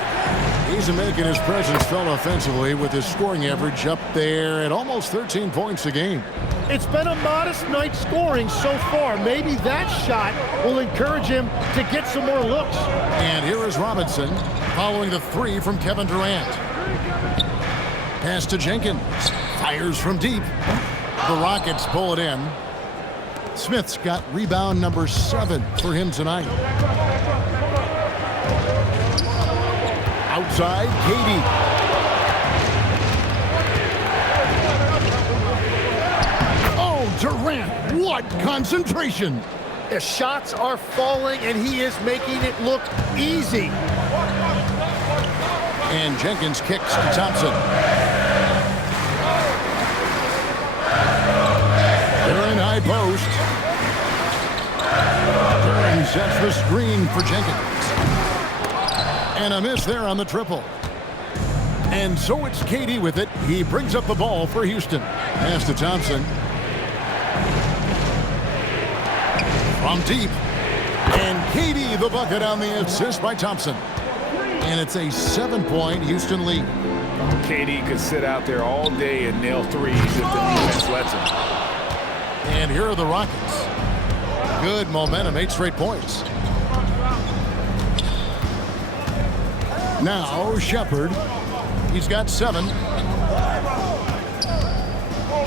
He's making his presence felt offensively with his scoring average up there at almost 13 points a game. It's been a modest night scoring so far. Maybe that shot will encourage him to get some more looks. And here is Robinson following the 3 from Kevin Durant. Pass to Jenkins. Fires from deep. The Rockets pull it in. Smith's got rebound number 7 for him tonight. Outside, KD. Oh, Durant, what concentration. The shots are falling, and he is making it look easy. And Jenkins kicks to Thompson. They're in high post. Durant sets the screen for Jenkins. And a miss there on the triple. And so it's KD with it. He brings up the ball for Houston. Pass to Thompson. From deep. And cade the bucket on the assist by Thompson. And it's a 7-point Houston lead. KD could sit out there all day and nail threes if the defense lets him. And here are the Rockets. Good momentum, 8 straight points. Now Shepard. He's got 7.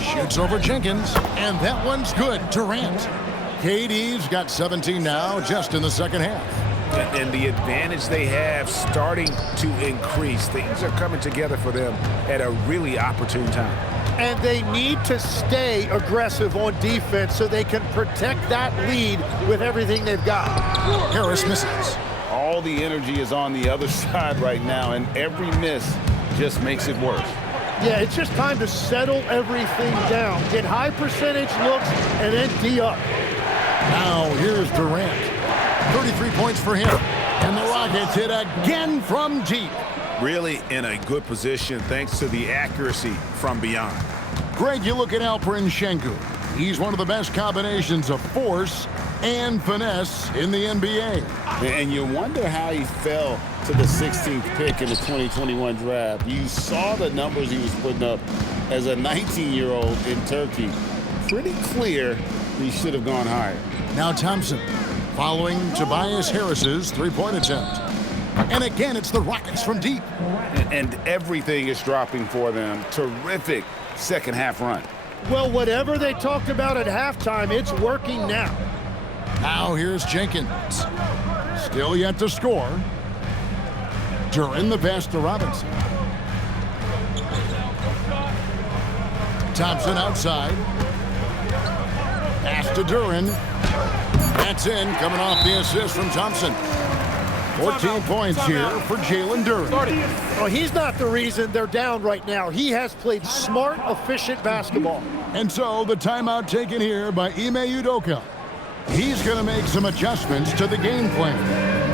Shoots over Jenkins, and that one's good. Durant. KD's got 17 now, just in the second half. And the advantage they have starting to increase. Things are coming together for them at a really opportune time. And they need to stay aggressive on defense so they can protect that lead with everything they've got. Harris misses. All the energy is on the other side right now, and every miss just makes it worse. Yeah, it's just time to settle everything down. Get high percentage looks and then tee up. Now here's Durant. 33 points for him. And the Rockets hit again from deep. Really in a good position thanks to the accuracy from beyond. Greg, you look at Alperen Sengun. He's one of the best combinations of force and finesse in the NBA. And you wonder how he fell to the 16th pick in the 2021 draft. You saw the numbers he was putting up as a 19-year-old in Turkey. Pretty clear he should have gone higher. Now Thompson following Tobias Harris's three-point attempt. And again, it's the Rockets from deep. And everything is dropping for them. Terrific second half run. Well, whatever they talked about at halftime, it's working now. Now here's Jenkins. Still yet to score. Duran the pass to Robinson. Thompson outside. Pass to Duran. That's in, coming off the assist from Thompson. 14 points here for Jalen Duran. Well, he's not the reason they're down right now. He has played smart, efficient basketball. And so the timeout taken here by Ime Udoka. He's going to make some adjustments to the game plan.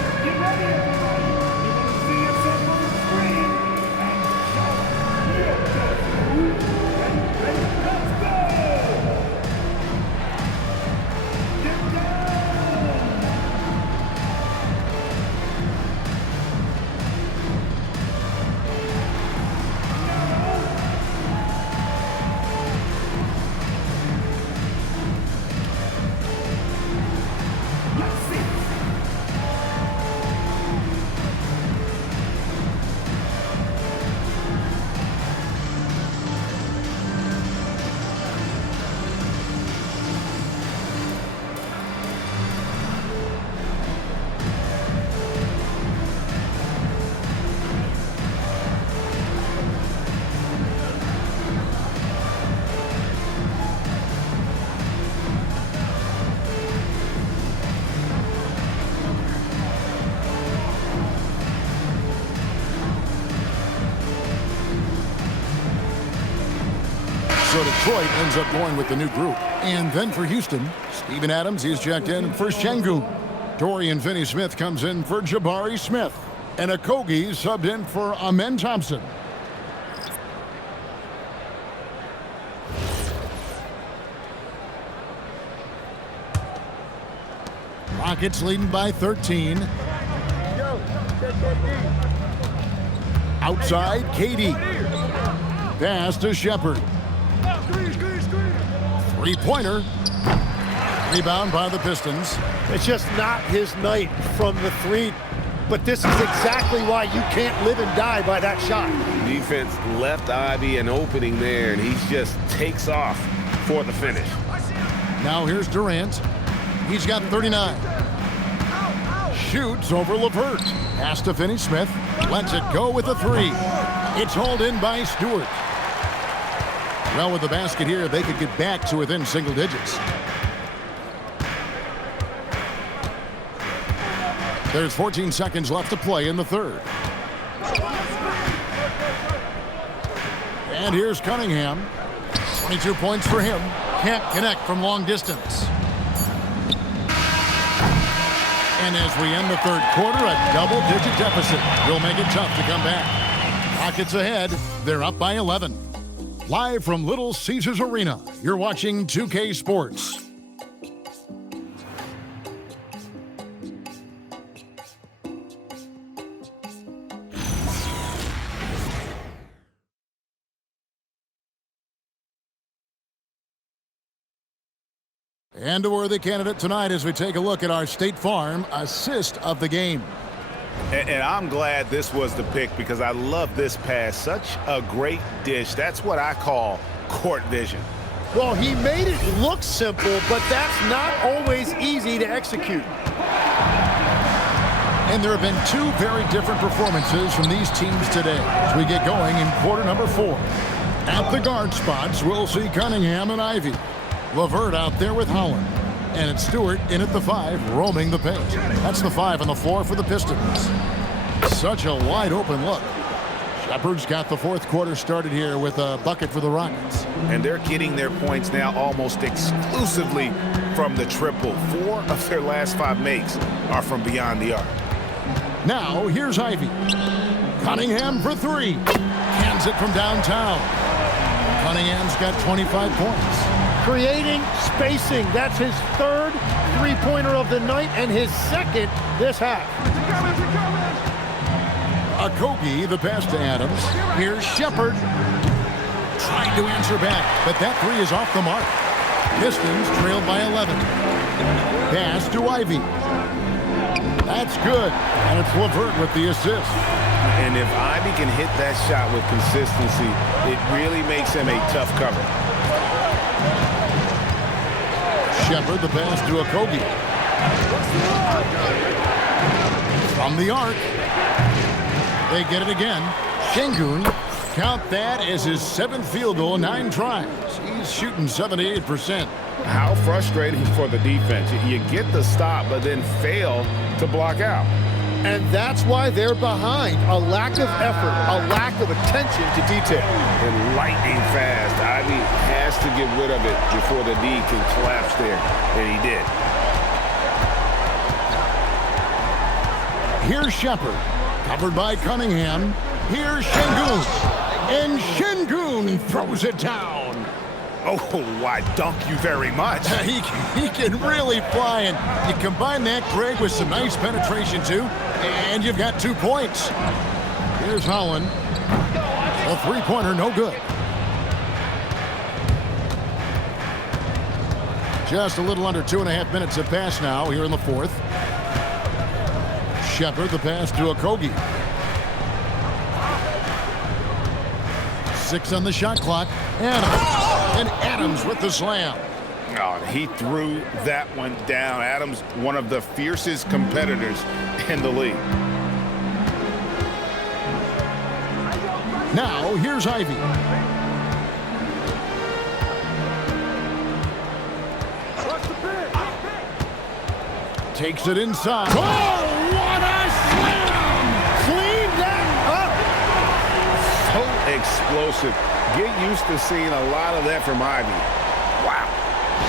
So Detroit ends up going with the new group. And then for Houston, Steven Adams, he's checked in for Sengun. Dorian Finney-Smith comes in for Jabari Smith. And Okogie subbed in for Amen Thompson. Rockets leading by 13. Outside, cade. Pass to Shepard. Three-pointer. Rebound by the Pistons. It's just not his night from the three. But this is exactly why you can't live and die by that shot. Defense left Ivy an opening there, and he just takes off for the finish. Now here's Durant. He's got 39. Shoots over LeVert. Pass to Finney-Smith. Lets it go with a three. It's hauled in by Stewart. Well, with the basket here, they could get back to within single digits. There's 14 seconds left to play in the third. And here's Cunningham. 22 points for him. Can't connect from long distance. And as we end the third quarter, a double-digit deficit will make it tough to come back. Rockets ahead. They're up by 11. Live from Little Caesars Arena, you're watching 2K Sports. And a worthy candidate tonight as we take a look at our State Farm assist of the game. And I'm glad this was the pick because I love this pass. Such a great dish. That's what I call court vision. Well, he made it look simple, but that's not always easy to execute. And there have been two very different performances from these teams today as we get going in quarter number 4. At the guard spots, we'll see Cunningham and Ivy. Lavert out there with Holland. And it's Stewart in at the 5, roaming the paint. That's the 5 on the floor for the Pistons. Such a wide open look. Shepard's got the fourth quarter started here with a bucket for the Rockets. And they're getting their points now almost exclusively from the triple. 4 of their last 5 makes are from beyond the arc. Now, here's Ivy. Cunningham for 3. Cans it from downtown. Cunningham's got 25 points. Creating spacing. That's his third three-pointer of the night and his second this half. Okogie, the pass to Adams. Here's Shepard. Trying to answer back, but that 3 is off the mark. Pistons trailed by 11. Pass to Ivy. That's good, and it's Lavert with the assist. And if Ivy can hit that shot with consistency, it really makes him a tough cover. Shepard, the pass to Okogie. From the arc. They get it again. Şengün, count that as his 7th field goal, 9 tries. He's shooting 78%. How frustrating for the defense. You get the stop, but then fail to block out. And that's why they're behind. A lack of effort, a lack of attention to detail. And lightning fast. Ivy has to get rid of it before the D can collapse there, and he did. Here's Shepard, covered by Cunningham. Here's Şengün, and Şengün throws it down. Oh, why, dunk you very much. He can really fly, and you combine that, Greg, with some nice penetration, too, and you've got 2 points. Here's Holland. A three-pointer, no good. Just a little under 2.5 minutes have passed now here in the 4th. Shepard, the pass to Okogie. 6 on the shot clock. And Adams with the slam. Oh, he threw that one down. Adams, one of the fiercest competitors in the league. Now, here's Ivy. Takes it inside. Oh, what a slam! Clean that up! So explosive. Get used to seeing a lot of that from Ivy. Wow.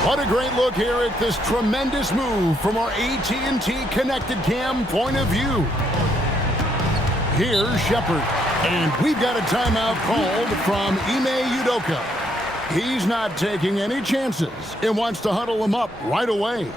What a great look here at this tremendous move from our AT&T Connected Cam point of view. Here's Shepard. And we've got a timeout called from Ime Udoka. He's not taking any chances and wants to huddle him up right away.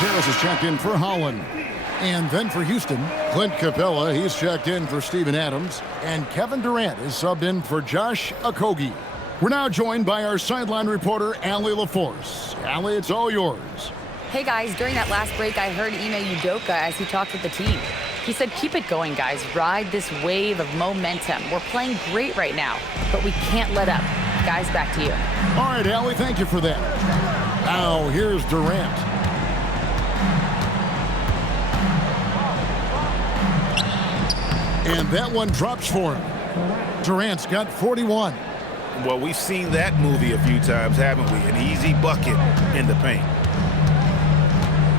Harris is checked in for Holland. And then for Houston, Clint Capella, he's checked in for Steven Adams. And Kevin Durant is subbed in for Josh Okogie. We're now joined by our sideline reporter, Allie LaForce. Allie, it's all yours. Hey guys, during that last break, I heard Ime Udoka as he talked with the team. He said, keep it going, guys. Ride this wave of momentum. We're playing great right now, but we can't let up. Guys, back to you. All right, Allie, thank you for that. Now, here's Durant. And that one drops for him. Durant's got 41. Well, we've seen that movie a few times, haven't we? An easy bucket in the paint.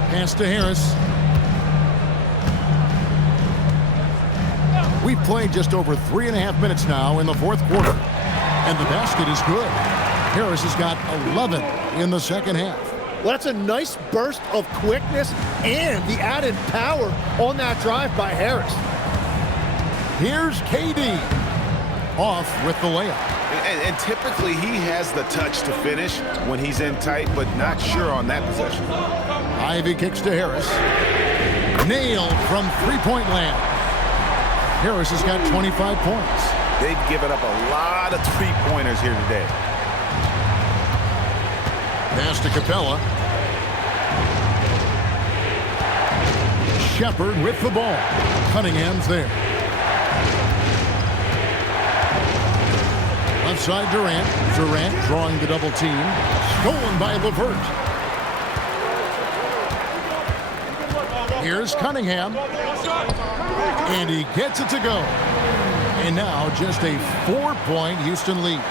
Pass to Harris. We've played just over 3.5 minutes now in the fourth quarter. And the basket is good. Harris has got 11 in the second half. Well, that's a nice burst of quickness and the added power on that drive by Harris. Here's KD. Off with the layup. And typically he has the touch to finish when he's in tight, but not sure on that possession. Ivy kicks to Harris. Nailed from three-point land. Harris has got 25 points. They've given up a lot of three-pointers here today. Pass to Capella. Shepard with the ball. Cunningham's there. Left side Durant. Durant drawing the double team. Stolen by LeVert. Here's Cunningham. And he gets it to go. And now just a 4-point Houston lead.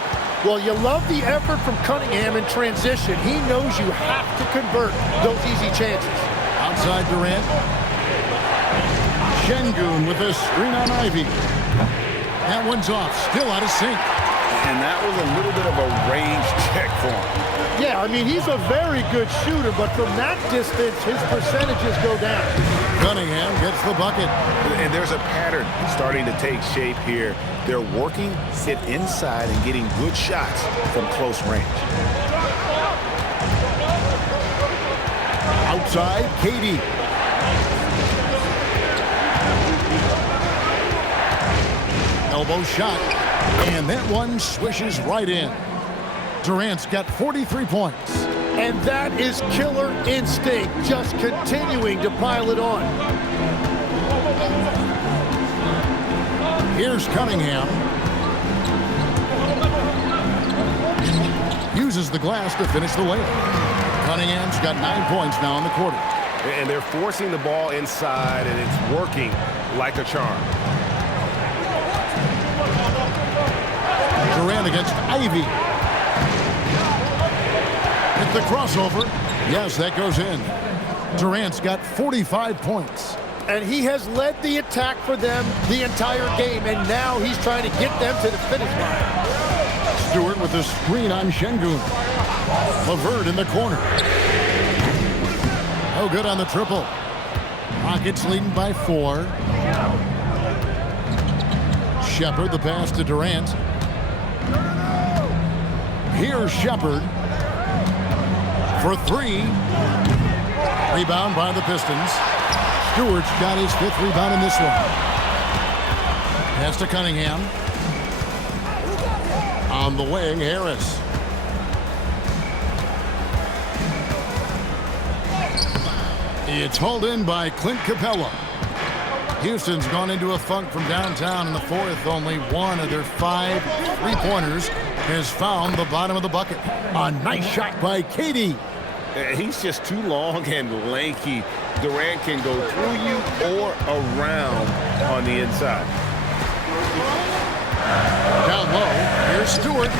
Well, you love the effort from Cunningham in transition. He knows you have to convert those easy chances. Outside Durant. Şengün with a screen on Ivy. That one's off. Still out of sync. And that was a little bit of a range check for him. Yeah, I mean, he's a very good shooter, but from that distance, his percentages go down. Cunningham gets the bucket. And there's a pattern starting to take shape here. They're working it inside and getting good shots from close range. Outside, KD. Elbow shot. And that one swishes right in. Durant's got 43 points. And that is killer instinct, just continuing to pile it on. Here's Cunningham. Uses the glass to finish the layup. Cunningham's got 9 points now in the quarter. And they're forcing the ball inside, and it's working like a charm. Durant against Ivy. Hit the crossover. Yes, that goes in. Durant's got 45 points. And he has led the attack for them the entire game, and now he's trying to get them to the finish line. Stewart with a screen on Şengün. LeVert in the corner. No good on the triple. Rockets leading by 4. Shepard, the pass to Durant. Here's Shepard for 3. Rebound by the Pistons. Stewart's got his 5th rebound in this one. Pass to Cunningham. On the wing, Harris. It's hauled in by Clint Capella. Houston's gone into a funk from downtown in the fourth. Only one of their 5 three-pointers has found the bottom of the bucket. A nice shot by KD. He's just too long and lanky. Durant can go through you or around on the inside. Down low, here's Stewart.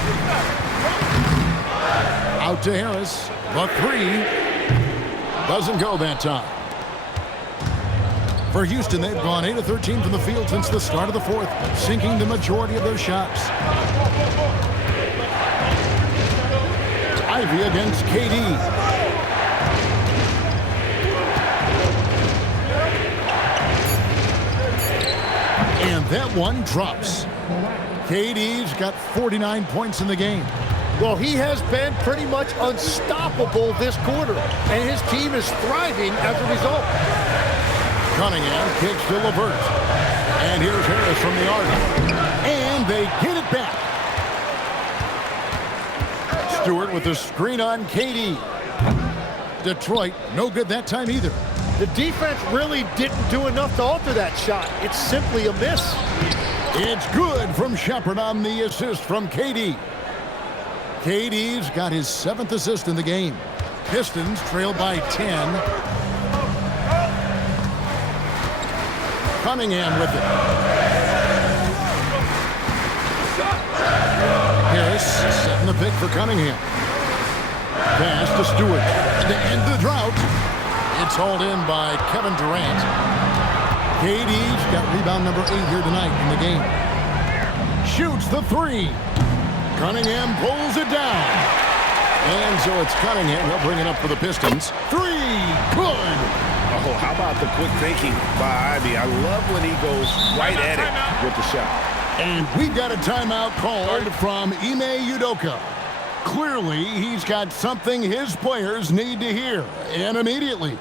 Out to Harris. The 3 doesn't go that time. For Houston, they've gone 8 of 13 from the field since the start of the fourth, sinking the majority of their shots. Ivy against KD. And that one drops. KD's got 49 points in the game. Well, he has been pretty much unstoppable this quarter, and his team is thriving as a result. Cunningham kicks to LeVert. And here's Harris from the arc. And they get it back. Stewart with the screen on cade. Detroit, no good that time either. The defense really didn't do enough to alter that shot. It's simply a miss. It's good from Shepard on the assist from cade. Cade's got his 7th assist in the game. Pistons trail by 10. Cunningham with it. Harris setting the pick for Cunningham. Pass to Stewart to end the drought. It's hauled in by Kevin Durant. Cade's got rebound number 8 here tonight in the game. Shoots the 3. Cunningham pulls it down. And so it's Cunningham. He'll bring it up for the Pistons. 3. Good. Oh, how about the quick thinking by Ivy? I love when he goes right at it with the shot. And we've got a timeout called from Ime Udoka. Clearly, he's got something his players need to hear, and immediately.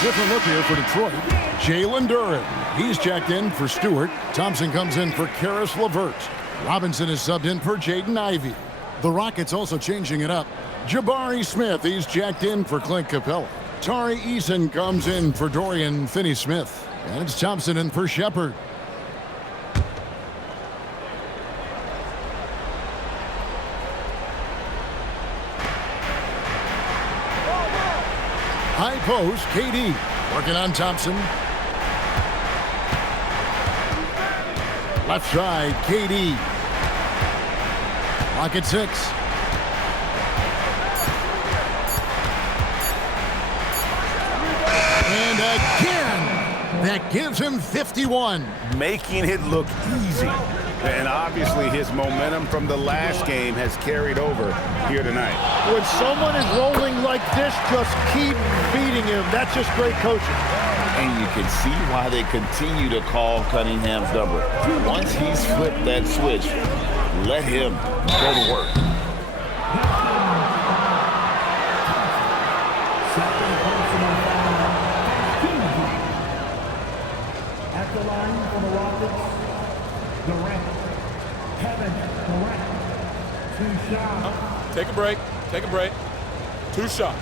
Different look here for Detroit. Jalen Duren. He's checked in for Stewart. Thompson comes in for Karis LeVert. Robinson is subbed in for Jaden Ivey. The Rockets also changing it up. Jabari Smith. He's checked in for Clint Capella. Tari Eason comes in for Dorian Finney-Smith. And it's Thompson in for Shepard. High post, cade. Working on Thompson. Left side, cade. Clock at 6. And again, that gives him 51. Making it look easy. And obviously his momentum from the last game has carried over here tonight. When someone is rolling like this, just keep feeding him. That's just great coaching. And you can see why they continue to call Cunningham's number. Once he's flipped that switch, let him go to work. At the line for the Rockets, Durant. Kevin Durant. 2 shots. Take a break. Take a break. 2 shots.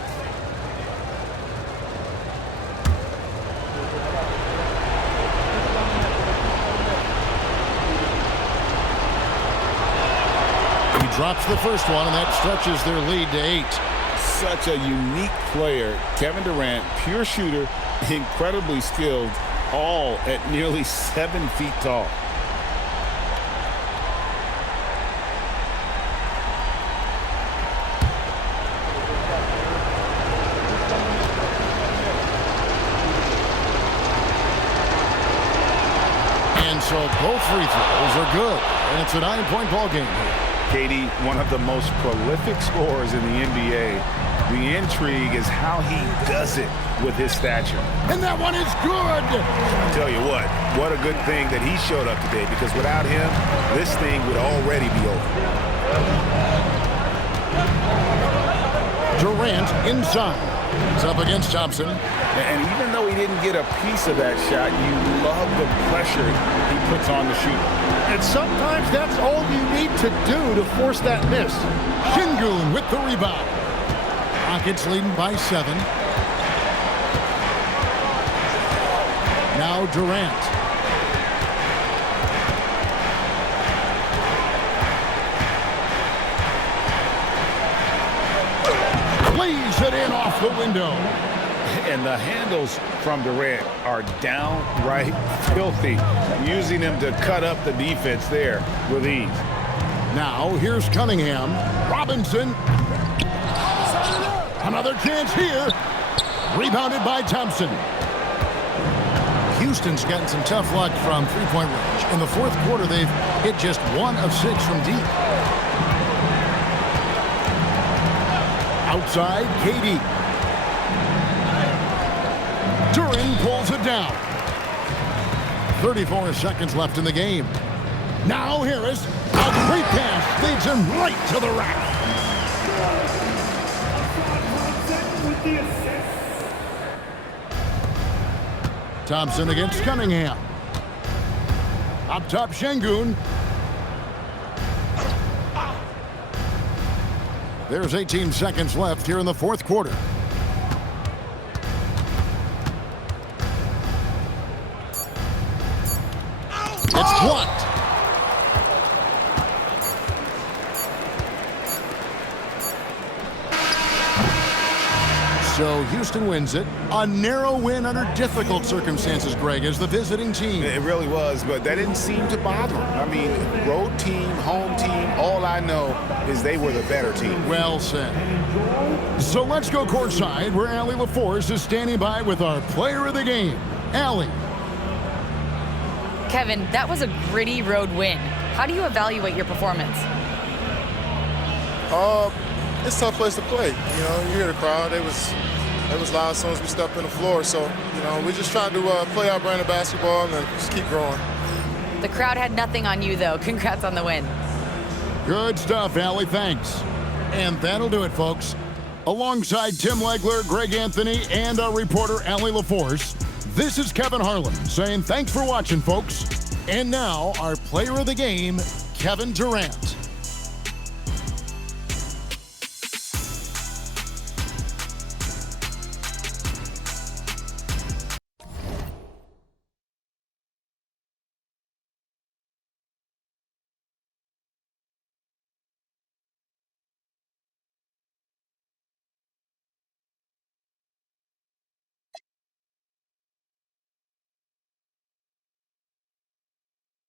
He drops the first one, and that stretches their lead to 8. Such a unique player. Kevin Durant, pure shooter, incredibly skilled, all at nearly 7 feet tall. And so both free throws are good. And it's a 9-point ball game here. Cade, one of the most prolific scorers in the NBA. The intrigue is how he does it with his stature. And that one is good. I tell you what a good thing that he showed up today, because without him, this thing would already be over. Durant inside. It's up against Thompson. And even though he didn't get a piece of that shot, you love the pressure he puts on the shooter. And sometimes that's all you need to do to force that miss. Şengün with the rebound. Rockets leading by 7. Now Durant. Lays it in off the window. And the handles from Durant are downright filthy, using him to cut up the defense there with ease. Now here's Cunningham. Robinson. Another chance here. Rebounded by Thompson. Houston's gotten some tough luck from three-point range. In the fourth quarter, they've hit just 1 of 6 from deep. Outside, cade. Duran pulls it down. 34 seconds left in the game. Now Harris, a great pass, leads him right to the rack. Thompson against Cunningham. Up top, Şengün. There's 18 seconds left here in the fourth quarter. It's blocked. So Houston wins it. A narrow win under difficult circumstances, Greg, as the visiting team. It really was, but that didn't seem to bother them. I mean, road team, home team, all I know is they were the better team. Well said. So let's go courtside, where Allie LaForce is standing by with our player of the game. Allie. Kevin, that was a gritty road win. How do you evaluate your performance? It's a tough place to play. You know, you hear the crowd. It was loud as soon as we stepped in the floor. So, you know, we just tried to play our brand of basketball and just keep growing. The crowd had nothing on you, though. Congrats on the win. Good stuff, Allie. Thanks. And that'll do it, folks. Alongside Tim Legler, Greg Anthony, and our reporter, Allie LaForce, this is Kevin Harlan saying thanks for watching, folks. And now, our player of the game, Kevin Durant.